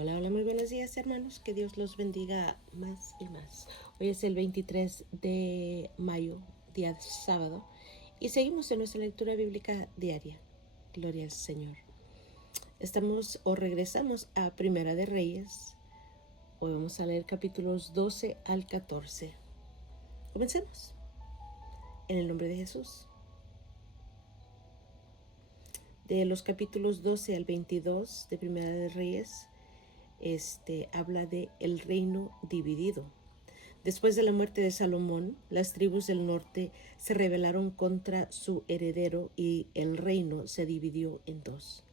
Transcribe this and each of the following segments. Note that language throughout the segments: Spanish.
Hola, hola, muy buenos días hermanos, que Dios los bendiga más y más. Hoy es el 23 de mayo, día de sábado, y seguimos en nuestra lectura bíblica diaria. Gloria al Señor. Estamos o regresamos a Primera de Reyes. Hoy vamos a leer capítulos 12 al 14. Comencemos. En el nombre de Jesús. De los capítulos 12 al 22 de Primera de Reyes, habla de el reino dividido. Después de la muerte de Salomón, las tribus del norte se rebelaron contra su heredero y el reino se dividió en dos.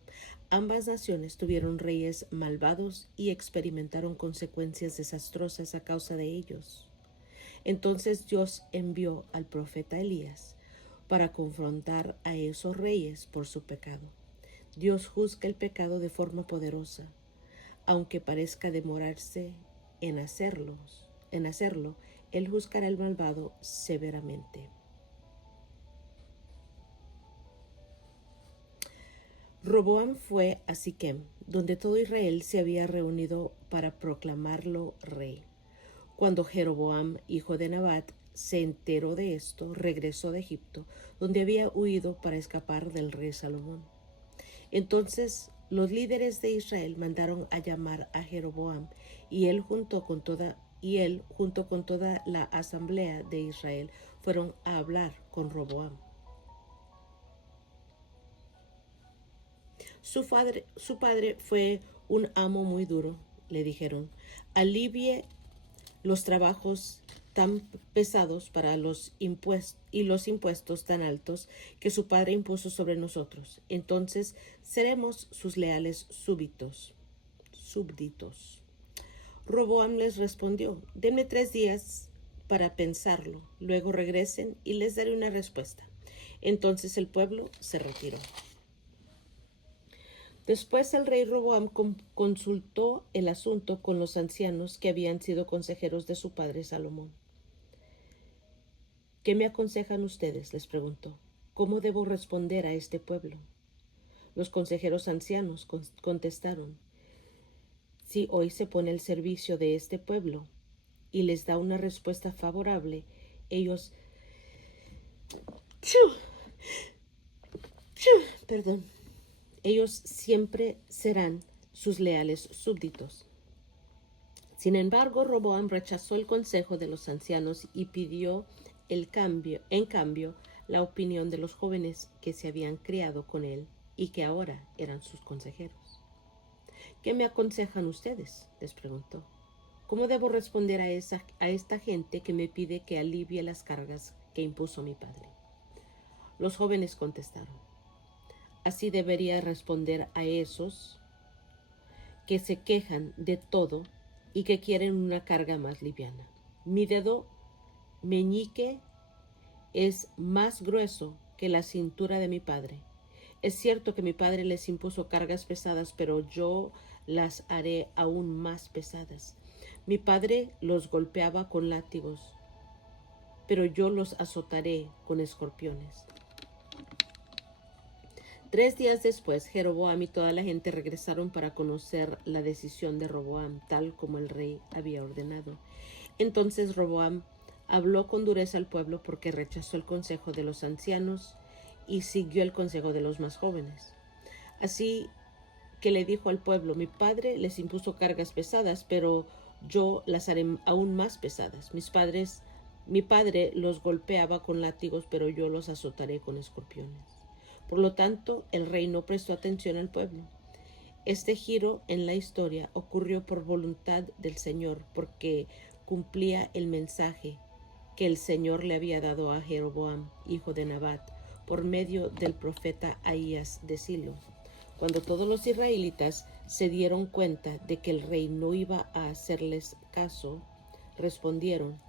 Ambas naciones tuvieron reyes malvados y experimentaron consecuencias desastrosas a causa de ellos. Entonces Dios envió al profeta Elías para confrontar a esos reyes por su pecado. Dios juzga el pecado de forma poderosa, aunque parezca demorarse en hacerlo, Él juzgará al malvado severamente. Roboam fue a Siquem, donde todo Israel se había reunido para proclamarlo rey. Cuando Jeroboam, hijo de Nabat, se enteró de esto, regresó de Egipto, donde había huido para escapar del rey Salomón. Entonces los líderes de Israel mandaron a llamar a Jeroboam, y él junto con toda la asamblea de Israel fueron a hablar con Roboam. Su padre fue un amo muy duro, le dijeron. Alivie los trabajos tan pesados para los impuestos tan altos que su padre impuso sobre nosotros. Entonces seremos sus leales súbditos. Roboam les respondió: denme 3 días para pensarlo, luego regresen y les daré una respuesta. Entonces el pueblo se retiró. Después el rey Roboam consultó el asunto con los ancianos que habían sido consejeros de su padre Salomón. ¿Qué me aconsejan ustedes?, les preguntó. ¿Cómo debo responder a este pueblo? Los consejeros ancianos contestaron: si hoy se pone al servicio de este pueblo y les da una respuesta favorable, ellos siempre serán sus leales súbditos. Sin embargo, Roboam rechazó el consejo de los ancianos y pidió en cambio, la opinión de los jóvenes que se habían criado con él y que ahora eran sus consejeros. ¿Qué me aconsejan ustedes?, les preguntó. ¿Cómo debo responder a esta gente que me pide que alivie las cargas que impuso mi padre? Los jóvenes contestaron: así debería responder a esos que se quejan de todo y que quieren una carga más liviana. Mi dedo meñique es más grueso que la cintura de mi padre. Es cierto que mi padre les impuso cargas pesadas, pero yo las haré aún más pesadas. Mi padre los golpeaba con látigos, pero yo los azotaré con escorpiones. 3 días después, Jeroboam y toda la gente regresaron para conocer la decisión de Roboam, tal como el rey había ordenado. Entonces Roboam habló con dureza al pueblo porque rechazó el consejo de los ancianos y siguió el consejo de los más jóvenes. Así que le dijo al pueblo: mi padre les impuso cargas pesadas, pero yo las haré aún más pesadas. Mi padre los golpeaba con látigos, pero yo los azotaré con escorpiones. Por lo tanto, el rey no prestó atención al pueblo. Este giro en la historia ocurrió por voluntad del Señor, porque cumplía el mensaje que el Señor le había dado a Jeroboam, hijo de Nabat, por medio del profeta Ahías de Silo. Cuando todos los israelitas se dieron cuenta de que el rey no iba a hacerles caso, respondieron: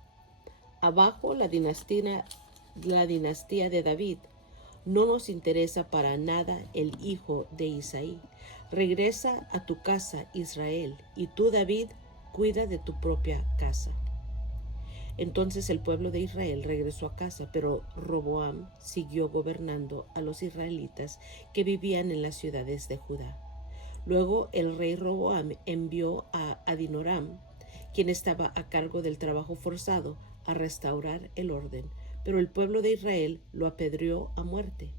abajo la dinastía de David. No nos interesa para nada el hijo de Isaí. Regresa a tu casa, Israel, y tú, David, cuida de tu propia casa. Entonces el pueblo de Israel regresó a casa, pero Roboam siguió gobernando a los israelitas que vivían en las ciudades de Judá. Luego el rey Roboam envió a Adinoram, quien estaba a cargo del trabajo forzado, a restaurar el orden, pero el pueblo de Israel lo apedreó a muerte.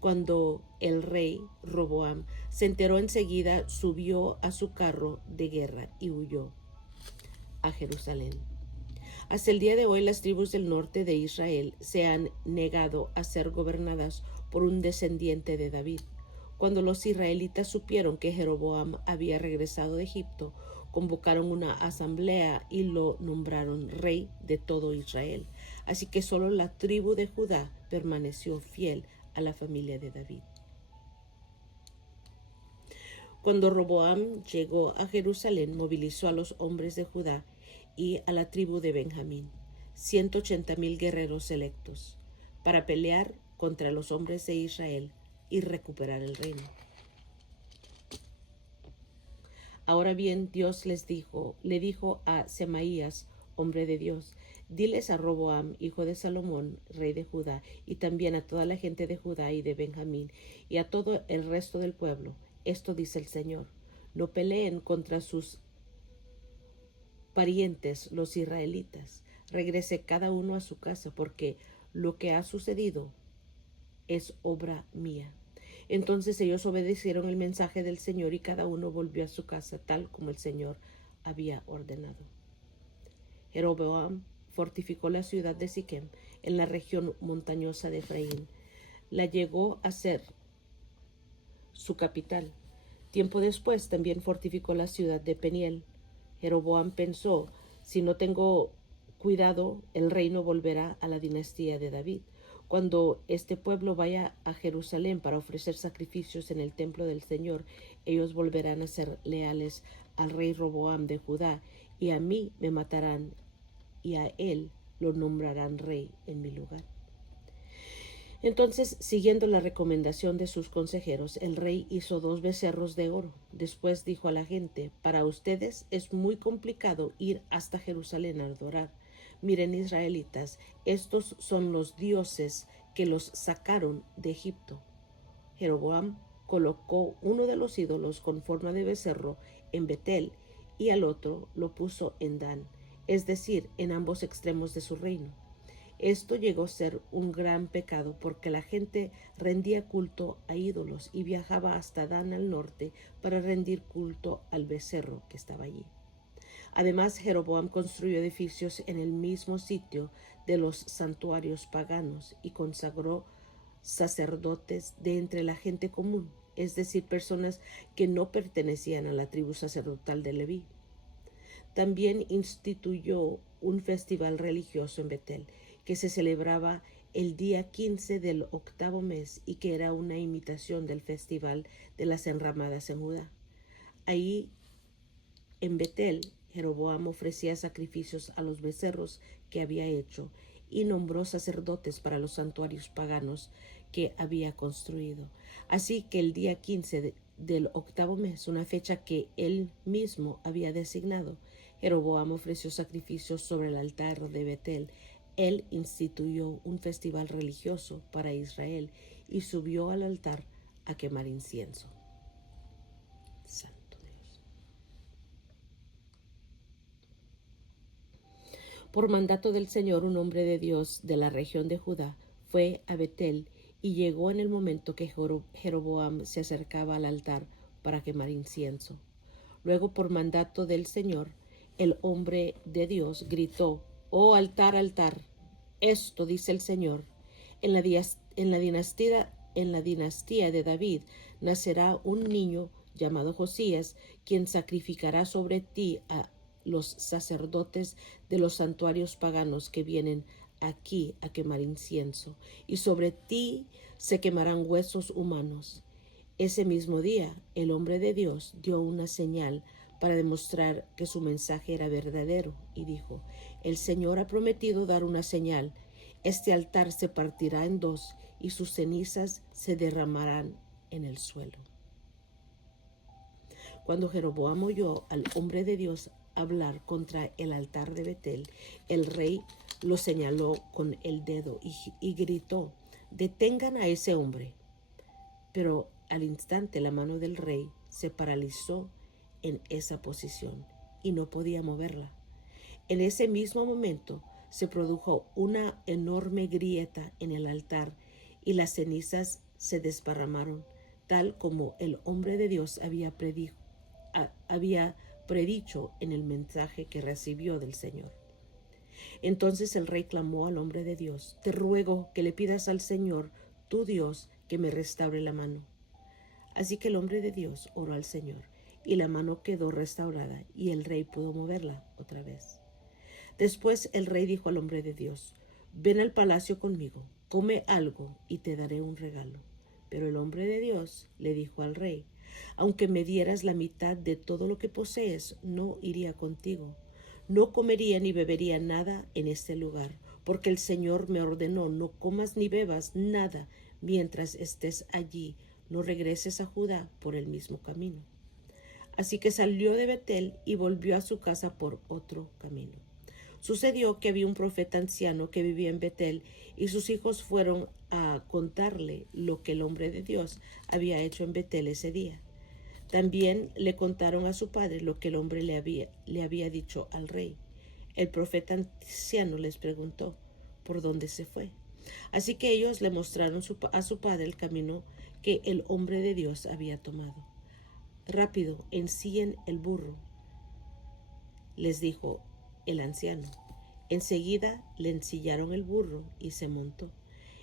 Cuando el rey Roboam se enteró, enseguida subió a su carro de guerra y huyó a Jerusalén. Hasta el día de hoy las tribus del norte de Israel se han negado a ser gobernadas por un descendiente de David. Cuando los israelitas supieron que Jeroboam había regresado de Egipto, convocaron una asamblea y lo nombraron rey de todo Israel. Así que solo la tribu de Judá permaneció fiel a la familia de David. Cuando Roboam llegó a Jerusalén, movilizó a los hombres de Judá y a la tribu de Benjamín, 180,000 guerreros selectos, para pelear contra los hombres de Israel y recuperar el reino. Ahora bien, Dios le dijo a Semaías, hombre de Dios: diles a Roboam, hijo de Salomón, rey de Judá, y también a toda la gente de Judá y de Benjamín, y a todo el resto del pueblo: esto dice el Señor: no peleen contra sus parientes, los israelitas. Regrese cada uno a su casa, porque lo que ha sucedido es obra mía. Entonces ellos obedecieron el mensaje del Señor y cada uno volvió a su casa tal como el Señor había ordenado. Jeroboam fortificó la ciudad de Siquem en la región montañosa de Efraín. La llegó a ser su capital. Tiempo después también fortificó la ciudad de Peniel. Jeroboam pensó: si no tengo cuidado, el reino volverá a la dinastía de David. Cuando este pueblo vaya a Jerusalén para ofrecer sacrificios en el templo del Señor, ellos volverán a ser leales al rey Roboam de Judá, y a mí me matarán, y a él lo nombrarán rey en mi lugar. Entonces, siguiendo la recomendación de sus consejeros, el rey hizo 2 becerros de oro. Después dijo a la gente: para ustedes es muy complicado ir hasta Jerusalén a adorar. Miren, israelitas, estos son los dioses que los sacaron de Egipto. Jeroboam colocó uno de los ídolos con forma de becerro en Betel y al otro lo puso en Dan, es decir, en ambos extremos de su reino. Esto llegó a ser un gran pecado porque la gente rendía culto a ídolos y viajaba hasta Dan al norte para rendir culto al becerro que estaba allí. Además, Jeroboam construyó edificios en el mismo sitio de los santuarios paganos y consagró sacerdotes de entre la gente común, es decir, personas que no pertenecían a la tribu sacerdotal de Leví. También instituyó un festival religioso en Betel, que se celebraba el día 15 del 8º mes y que era una imitación del festival de las enramadas en Judá. Ahí, en Betel, Jeroboam ofrecía sacrificios a los becerros que había hecho y nombró sacerdotes para los santuarios paganos que había construido. Así que el día 15 del 8º mes, una fecha que él mismo había designado, Jeroboam ofreció sacrificios sobre el altar de Betel. Él instituyó un festival religioso para Israel y subió al altar a quemar incienso. Santo Dios. Por mandato del Señor, un hombre de Dios de la región de Judá fue a Betel y llegó en el momento que Jeroboam se acercaba al altar para quemar incienso. Luego, por mandato del Señor, el hombre de Dios gritó: «Oh altar, altar, esto dice el Señor: en la dinastía de David nacerá un niño llamado Josías, quien sacrificará sobre ti a los sacerdotes de los santuarios paganos que vienen aquí a quemar incienso, y sobre ti se quemarán huesos humanos». Ese mismo día, el hombre de Dios dio una señal para demostrar que su mensaje era verdadero y dijo: «El Señor ha prometido dar una señal. Este altar se partirá en 2 y sus cenizas se derramarán en el suelo». Cuando Jeroboam oyó al hombre de Dios hablar contra el altar de Betel, el rey lo señaló con el dedo y gritó: «Detengan a ese hombre». Pero al instante la mano del rey se paralizó en esa posición y no podía moverla. En ese mismo momento se produjo una enorme grieta en el altar y las cenizas se desparramaron, tal como el hombre de Dios había predicho en el mensaje que recibió del Señor. Entonces el rey clamó al hombre de Dios: te ruego que le pidas al Señor, tu Dios, que me restaure la mano. Así que el hombre de Dios oró al Señor, y la mano quedó restaurada, y el rey pudo moverla otra vez. Después el rey dijo al hombre de Dios: ven al palacio conmigo, come algo y te daré un regalo. Pero el hombre de Dios le dijo al rey: aunque me dieras la mitad de todo lo que posees, no iría contigo. No comería ni bebería nada en este lugar, porque el Señor me ordenó: no comas ni bebas nada mientras estés allí. No regreses a Judá por el mismo camino. Así que salió de Betel y volvió a su casa por otro camino. Sucedió que había un profeta anciano que vivía en Betel, y sus hijos fueron a contarle lo que el hombre de Dios había hecho en Betel ese día. También le contaron a su padre lo que el hombre le había dicho al rey. El profeta anciano les preguntó por dónde se fue. Así que ellos le mostraron a su padre el camino que el hombre de Dios había tomado. Rápido, ensíen el burro, les dijo el anciano. Enseguida le ensillaron el burro y se montó.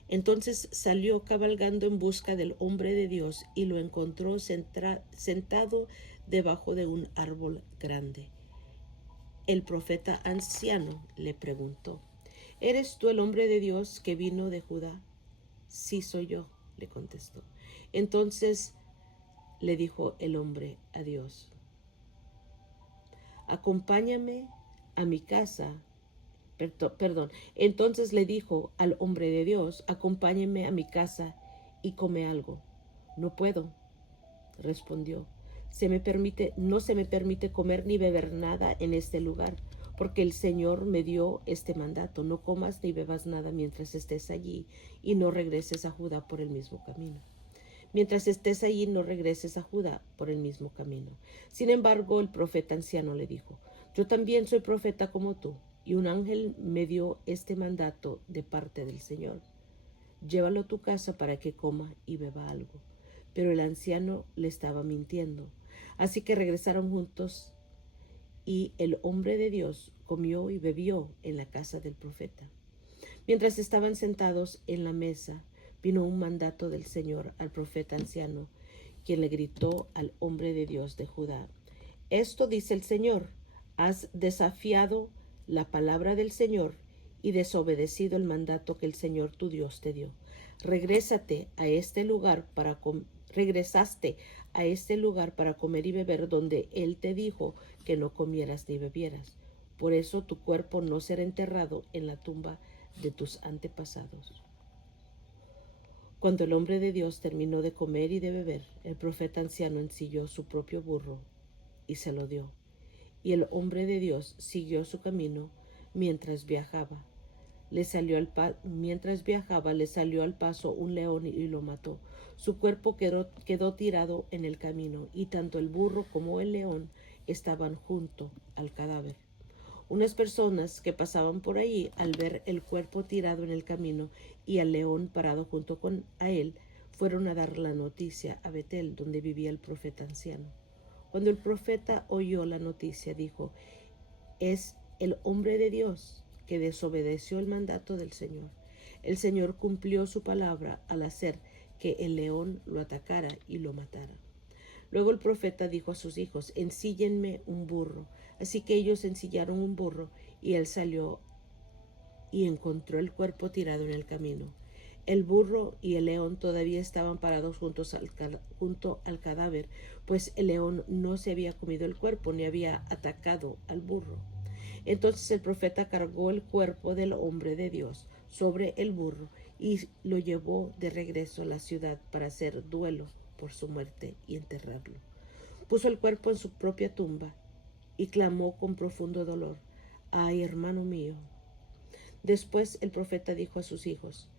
Entonces salió cabalgando en busca del hombre de Dios y lo encontró sentado debajo de un árbol grande. El profeta anciano le preguntó: ¿eres tú el hombre de Dios que vino de Judá? Sí, soy yo, le contestó. Entonces le dijo el hombre a Dios: acompáñame a mi casa. Entonces le dijo al hombre de Dios: acompáñeme a mi casa y come algo. No puedo, respondió. No se me permite comer ni beber nada en este lugar, porque el Señor me dio este mandato: no comas ni bebas nada mientras estés allí, y no regreses a Judá por el mismo camino. Mientras estés allí, no regreses a Judá por el mismo camino. Sin embargo, el profeta anciano le dijo: yo también soy profeta como tú, y un ángel me dio este mandato de parte del Señor. Llévalo a tu casa para que coma y beba algo. Pero el anciano le estaba mintiendo. Así que regresaron juntos, y el hombre de Dios comió y bebió en la casa del profeta. Mientras estaban sentados en la mesa, vino un mandato del Señor al profeta anciano, quien le gritó al hombre de Dios de Judá: esto dice el Señor: has desafiado la palabra del Señor y desobedecido el mandato que el Señor tu Dios te dio. Regresaste a este lugar para comer y beber donde Él te dijo que no comieras ni bebieras. Por eso tu cuerpo no será enterrado en la tumba de tus antepasados. Cuando el hombre de Dios terminó de comer y de beber, el profeta anciano ensilló su propio burro y se lo dio. Y el hombre de Dios siguió su camino mientras viajaba. Mientras viajaba, le salió al paso un león y lo mató. Su cuerpo quedó tirado en el camino, y tanto el burro como el león estaban junto al cadáver. Unas personas que pasaban por allí, al ver el cuerpo tirado en el camino y al león parado junto a él, fueron a dar la noticia a Betel, donde vivía el profeta anciano. Cuando el profeta oyó la noticia, dijo: es el hombre de Dios que desobedeció el mandato del Señor. El Señor cumplió su palabra al hacer que el león lo atacara y lo matara. Luego el profeta dijo a sus hijos: ensíllenme un burro. Así que ellos ensillaron un burro, y él salió y encontró el cuerpo tirado en el camino. El burro y el león todavía estaban parados junto al cadáver, pues el león no se había comido el cuerpo ni había atacado al burro. Entonces el profeta cargó el cuerpo del hombre de Dios sobre el burro y lo llevó de regreso a la ciudad para hacer duelo por su muerte y enterrarlo. Puso el cuerpo en su propia tumba y clamó con profundo dolor: ¡ay, hermano mío! Después el profeta dijo a sus hijos: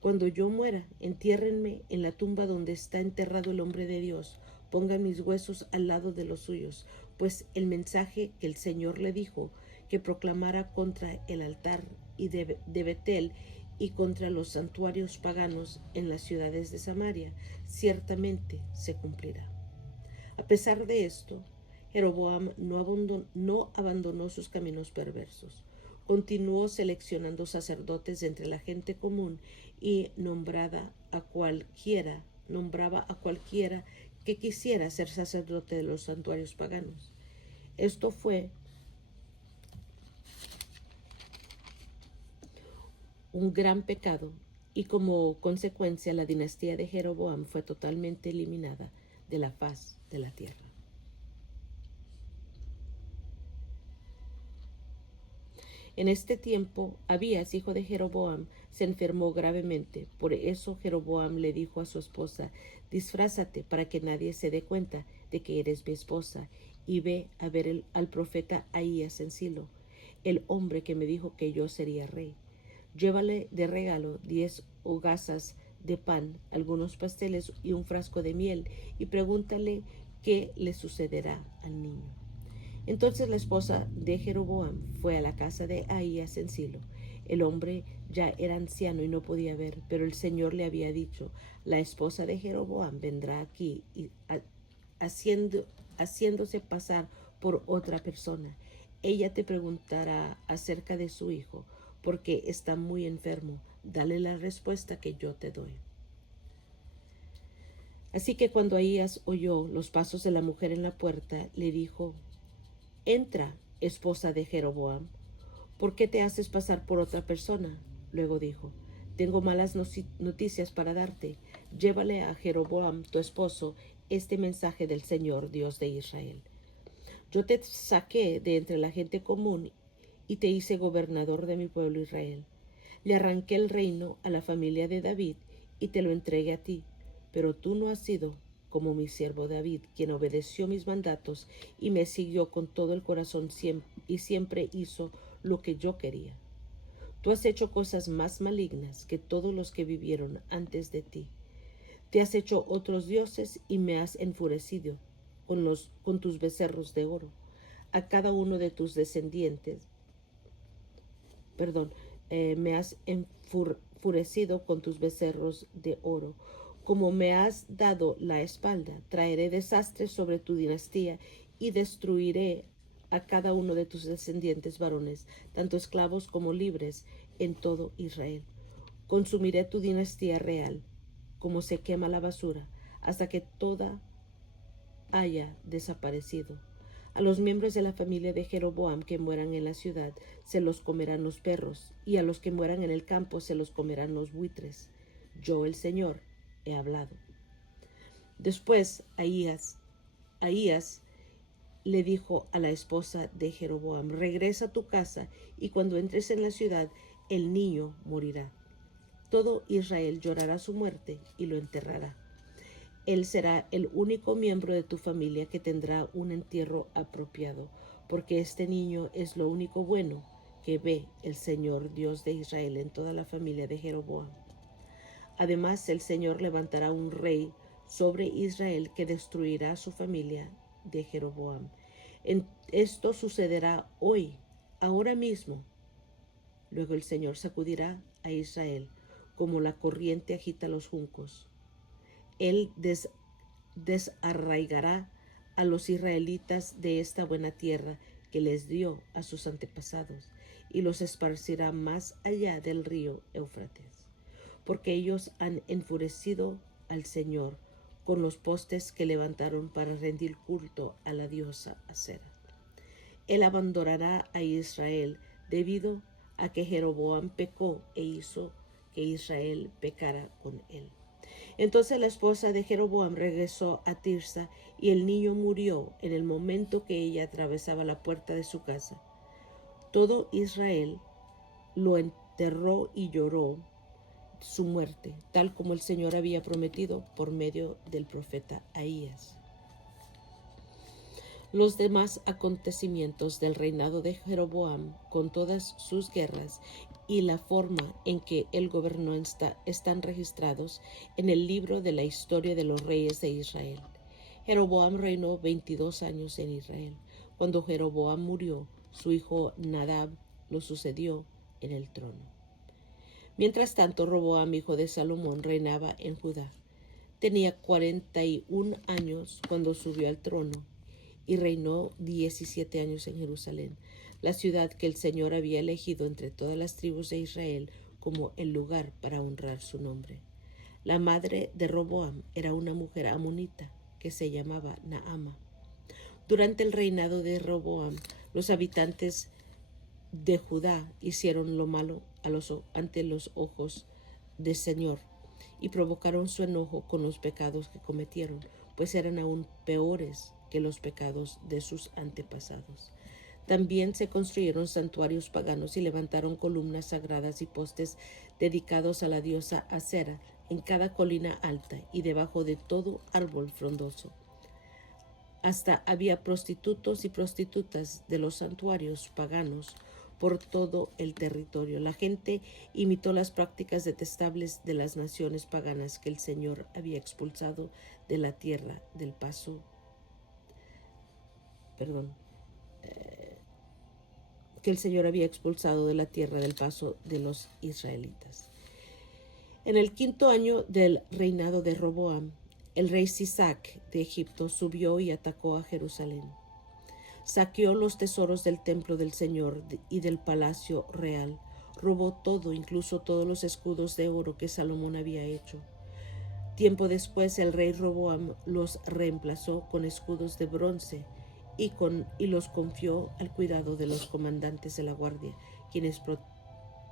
cuando yo muera, entiérrenme en la tumba donde está enterrado el hombre de Dios, pongan mis huesos al lado de los suyos, pues el mensaje que el Señor le dijo que proclamara contra el altar y de Betel y contra los santuarios paganos en las ciudades de Samaria, ciertamente se cumplirá. A pesar de esto, Jeroboam no abandonó sus caminos perversos. Continuó seleccionando sacerdotes de entre la gente común y nombraba a cualquiera que quisiera ser sacerdote de los santuarios paganos. Esto fue un gran pecado y como consecuencia la dinastía de Jeroboam fue totalmente eliminada de la faz de la tierra. En este tiempo, Abías, hijo de Jeroboam, se enfermó gravemente. Por eso Jeroboam le dijo a su esposa: disfrázate para que nadie se dé cuenta de que eres mi esposa, y ve a ver al profeta Ahías en Silo, el hombre que me dijo que yo sería rey. Llévale de regalo 10 hogazas de pan, algunos pasteles y un frasco de miel, y pregúntale qué le sucederá al niño. Entonces la esposa de Jeroboam fue a la casa de Ahías en Silo. El hombre ya era anciano y no podía ver, pero el Señor le había dicho: la esposa de Jeroboam vendrá aquí y haciéndose pasar por otra persona. Ella te preguntará acerca de su hijo, porque está muy enfermo. Dale la respuesta que yo te doy. Así que cuando Ahías oyó los pasos de la mujer en la puerta, le dijo: entra, esposa de Jeroboam. ¿Por qué te haces pasar por otra persona? Luego dijo: tengo malas noticias para darte. Llévale a Jeroboam, tu esposo, este mensaje del Señor, Dios de Israel. Yo te saqué de entre la gente común y te hice gobernador de mi pueblo Israel. Le arranqué el reino a la familia de David y te lo entregué a ti, pero tú no has sido como mi siervo David, quien obedeció mis mandatos y me siguió con todo el corazón y siempre hizo lo que yo quería. Tú has hecho cosas más malignas que todos los que vivieron antes de ti. Te has hecho otros dioses y me has enfurecido con tus becerros de oro. A cada uno de tus descendientes, me has enfurecido con tus becerros de oro. Como me has dado la espalda, traeré desastres sobre tu dinastía y destruiré a cada uno de tus descendientes varones, tanto esclavos como libres, en todo Israel. Consumiré tu dinastía real, como se quema la basura, hasta que toda haya desaparecido. A los miembros de la familia de Jeroboam que mueran en la ciudad se los comerán los perros, y a los que mueran en el campo se los comerán los buitres. Yo, el Señor, he hablado. Después Ahías le dijo a la esposa de Jeroboam: regresa a tu casa, y cuando entres en la ciudad, el niño morirá. Todo Israel llorará su muerte y lo enterrará. Él será el único miembro de tu familia que tendrá un entierro apropiado, porque este niño es lo único bueno que ve el Señor Dios de Israel en toda la familia de Jeroboam. Además, el Señor levantará un rey sobre Israel que destruirá a su familia de Jeroboam. Esto sucederá hoy, ahora mismo. Luego el Señor sacudirá a Israel como la corriente agita los juncos. Él desarraigará a los israelitas de esta buena tierra que les dio a sus antepasados y los esparcirá más allá del río Éufrates, porque ellos han enfurecido al Señor con los postes que levantaron para rendir culto a la diosa Acera. Él abandonará a Israel debido a que Jeroboam pecó e hizo que Israel pecara con él. Entonces la esposa de Jeroboam regresó a Tirsa y el niño murió en el momento que ella atravesaba la puerta de su casa. Todo Israel lo enterró y lloró su muerte, tal como el Señor había prometido por medio del profeta Ahías. Los demás acontecimientos del reinado de Jeroboam, con todas sus guerras y la forma en que él gobernó, están registrados en el libro de la historia de los reyes de Israel. Jeroboam reinó 22 años en Israel. Cuando Jeroboam murió, su hijo Nadab lo sucedió en el trono. Mientras tanto, Roboam, hijo de Salomón, reinaba en Judá. Tenía 41 años cuando subió al trono y reinó 17 años en Jerusalén, la ciudad que el Señor había elegido entre todas las tribus de Israel como el lugar para honrar su nombre. La madre de Roboam era una mujer amonita que se llamaba Naama. Durante el reinado de Roboam, los habitantes de Judá hicieron lo malo ante los ojos del Señor y provocaron su enojo con los pecados que cometieron, pues eran aún peores que los pecados de sus antepasados. También se construyeron santuarios paganos y levantaron columnas sagradas y postes dedicados a la diosa Acera en cada colina alta y debajo de todo árbol frondoso. Hasta había prostitutos y prostitutas de los santuarios paganos por todo el territorio. La gente imitó las prácticas detestables de las naciones paganas que el Señor había expulsado de la tierra del paso. Que el Señor había expulsado de la tierra del paso de los israelitas. En el 5º año del reinado de Roboam, el rey Sisac de Egipto subió y atacó a Jerusalén. Saqueó los tesoros del templo del Señor y del palacio real. Robó todo, incluso todos los escudos de oro que Salomón había hecho. Tiempo después, el rey Roboam los reemplazó con escudos de bronce y los confió al cuidado de los comandantes de la guardia, quienes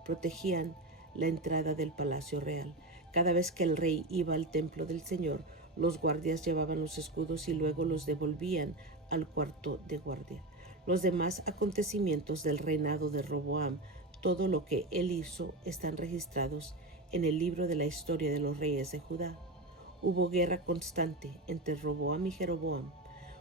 protegían la entrada del palacio real. Cada vez que el rey iba al templo del Señor, los guardias llevaban los escudos y luego los devolvían al cuarto de guardia. Los demás acontecimientos del reinado de Roboam, todo lo que él hizo, están registrados en el libro de la historia de los reyes de Judá. Hubo guerra constante entre Roboam y Jeroboam.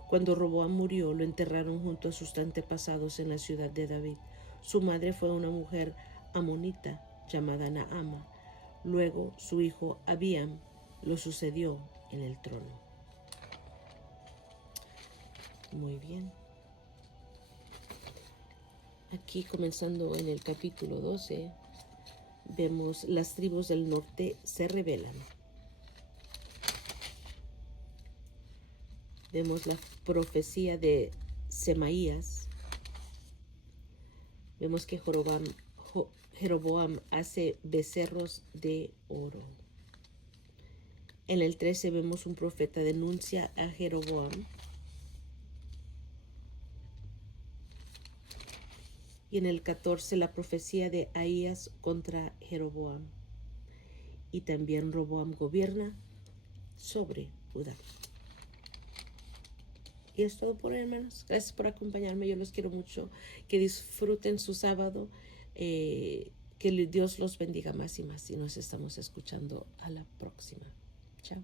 Cuando Roboam murió, lo enterraron junto a sus antepasados en la ciudad de David. Su madre fue una mujer amonita llamada Naama. Luego su hijo Abiam lo sucedió en el trono. Muy bien. Aquí, comenzando en el capítulo 12, vemos las tribus del norte se rebelan. Vemos la profecía de Semaías. Vemos que Jeroboam hace becerros de oro. En el 13 vemos un profeta denuncia a Jeroboam. Y en el 14 la profecía de Ahías contra Jeroboam. Y también Roboam gobierna sobre Judá. Y es todo por hoy, hermanos. Gracias por acompañarme. Yo los quiero mucho. Que disfruten su sábado. Que Dios los bendiga más y más. Y nos estamos escuchando a la próxima. Chao.